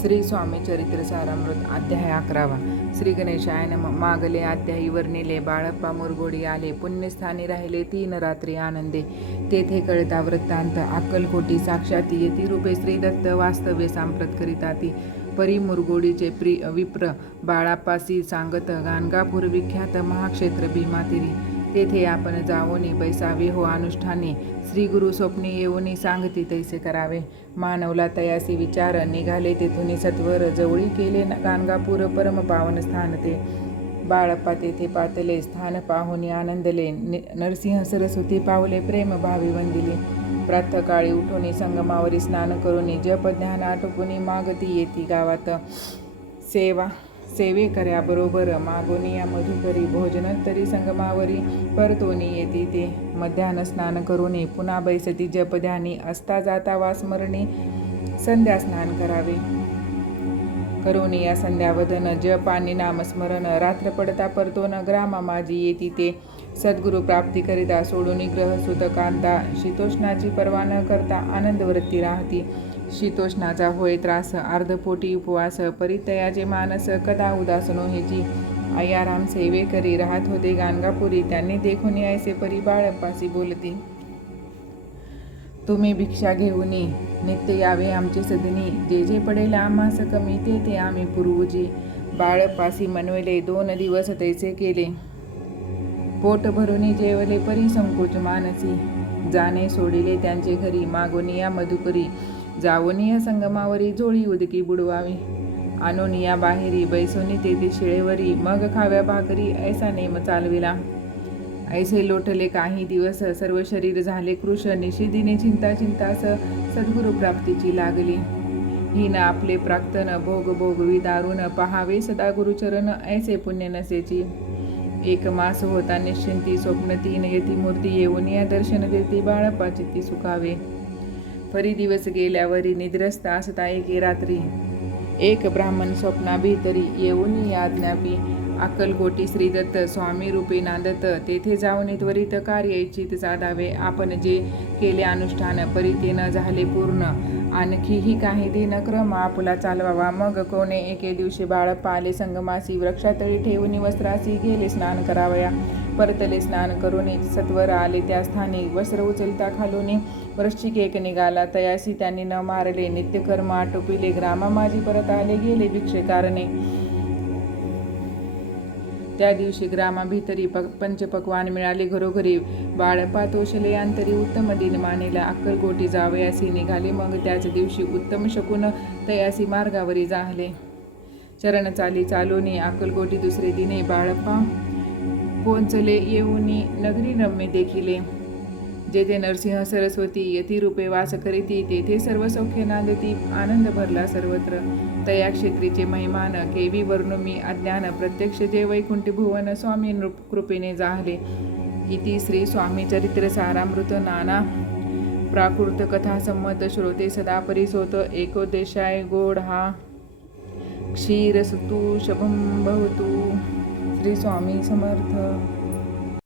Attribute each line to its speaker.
Speaker 1: श्री स्वामी चरित्र सारामृत अध्याय अकरावा. श्री गणेशायन मागले अध्यायी वर्णिले बाळप्पा मुरगोडी आले पुण्यस्थानी राहिले तीन रात्री आनंदे. तेथे कळता वृत्तांत अक्कलकोटी साक्षाती येती रूपे श्रीदत्त वास्तव्य सांप्रत करिताती. परी मुरगोडीचे प्रि विप्र बाळाप्पासी सांगत गाणगापूर विख्यात महाक्षेत्र भीमातिरी. तेथे आपण जावोनी बैसावी हो अनुष्ठाने श्री गुरु स्वप्नी येऊनी सांगती तैसे करावे मानवला तयासी विचार निघाले तेथून सत्वर जवळी केले गाणगापूर परम पावन स्थान ते बाळप्पा तेथे पातले स्थान पाहुनी आनंदले नरसिंह सरस्वती पावले प्रेम भावी वंदिले प्रातकाळी उठून संगमावरी स्नान करून जप ध्यान आटोपुनी मागती येती गावात सेवा सेवे कर्याबरोबर मागोनी या मधुकरी भोजनोत्तरी संगमावरी परतोनी येती ते. मध्यान्ह स्नान करूनी पुन्हा बैसती जप ध्यानी असता जाता वास्मरणी संध्या स्नान करावे. करोनी या संध्यावदन जप आणि नामस्मरण रात्र पडता परतोन ग्रामा माझी येती ते. सद्गुरु प्राप्ती करिता सोडून ग्रह सुत कांता. शीतोष्णाची पर्वा न करता आनंदवृत्ती राहती. शीतोष्णाचा होय त्रास अर्धपोटी उपवास परितयाचे मानस कदा उदासनो हेची अय्याराम सेवे करी राहत होते गाणगापुरी. त्यांनी देखून यायचे परी पासी बोलती. तुम्ही भिक्षा घेऊनी नित्य यावे आमचे सदनी. जे जे पडेल आम्हास कमी ते ते आम्ही पुरवूजी बाळपासी मनविले दोन दिवस तैसे केले. पोट भरून जेवले परी संकोच मानसी. जाणे सोडिले त्यांचे घरी मागोनिया मधुकरी. जावोनिया संगमावरी जोळी उदकी बुडवावी. आनोनिया बाहेरी बैसोनी तेथे शिळेवरी मग खाव्या भाकरी ऐसा नेम चालविला. ऐसे लोटले काही दिवस सर्व शरीर झाले कृश निषेधीने चिंता चिंतास सद्गुरु प्राप्तीची लागली. हिन आपले प्राक्तन भोग भोगवी दारुण पहावे सदा गुरुचरण ऐसे पुण्य नसेची. एक मास होता निश्चिंती स्वप्न तीन येती मूर्ती येऊन या दर्शन देती बाळपाची ती सुखावे. फरी दिवस गेल्यावरी निद्रस्त असता एके रात्री. एक ब्राह्मण स्वप्ना भीतरी येऊन या अक्कलकोटी श्रीदत्त स्वामी रूपे नांदत तेथे जाऊन त्वरित कार्य इच्छित साधावे. आपण जे केले अनुष्ठान परी ते न झाले पूर्ण. आणखीही काही दिनक्रम आपला आपुला चालवावा. मग कोणे एके दिवशी बाळ आले संगमासी वृक्षातळी ठेवून वस्त्रासी गेले स्नान करावया. परतले स्नान करून सत्वर आले त्या स्थानी. वस्त्र उचलता खालून वृश्चिक एक निघाला. तयासी त्यांनी न मारले. नित्यकर्म आटोपिले. ग्रामा माझी परत आले. गेले भिक्षे कारणे त्या दिवशी ग्रामाभितरी प पंचपक्वान मिळाले घरोघरी. बाळपा तोषले अंतरी उत्तम दिन मानेला अक्कलकोटी जावयासी निघाले. मग त्याच दिवशी उत्तम शकून तयासी मार्गावरी जाहले. चरण चाली चालोनी अक्कलकोटी दुसरे दिने बाळप्पा पोचले येऊनी नगरी रम्य देखिले. जेथे नरसिंह सरस्वती यती रूपे वास करीती तेथे सर्व सौख्य नांदती आनंद भरला सर्वत्र. तया क्षेत्रीचे महिमान केवी वर्णुमी अज्ञान प्रत्यक्ष जे वैकुंठी भुवन स्वामी नृप कृपेने जाहले. इति श्री स्वामी चरित्र सारामृत नाना. प्राकृत कथा संमत श्रोते सदा परिसोत एकोदेशाय गोड हा क्षीरसतू शभं भवतू. श्री स्वामी समर्थ.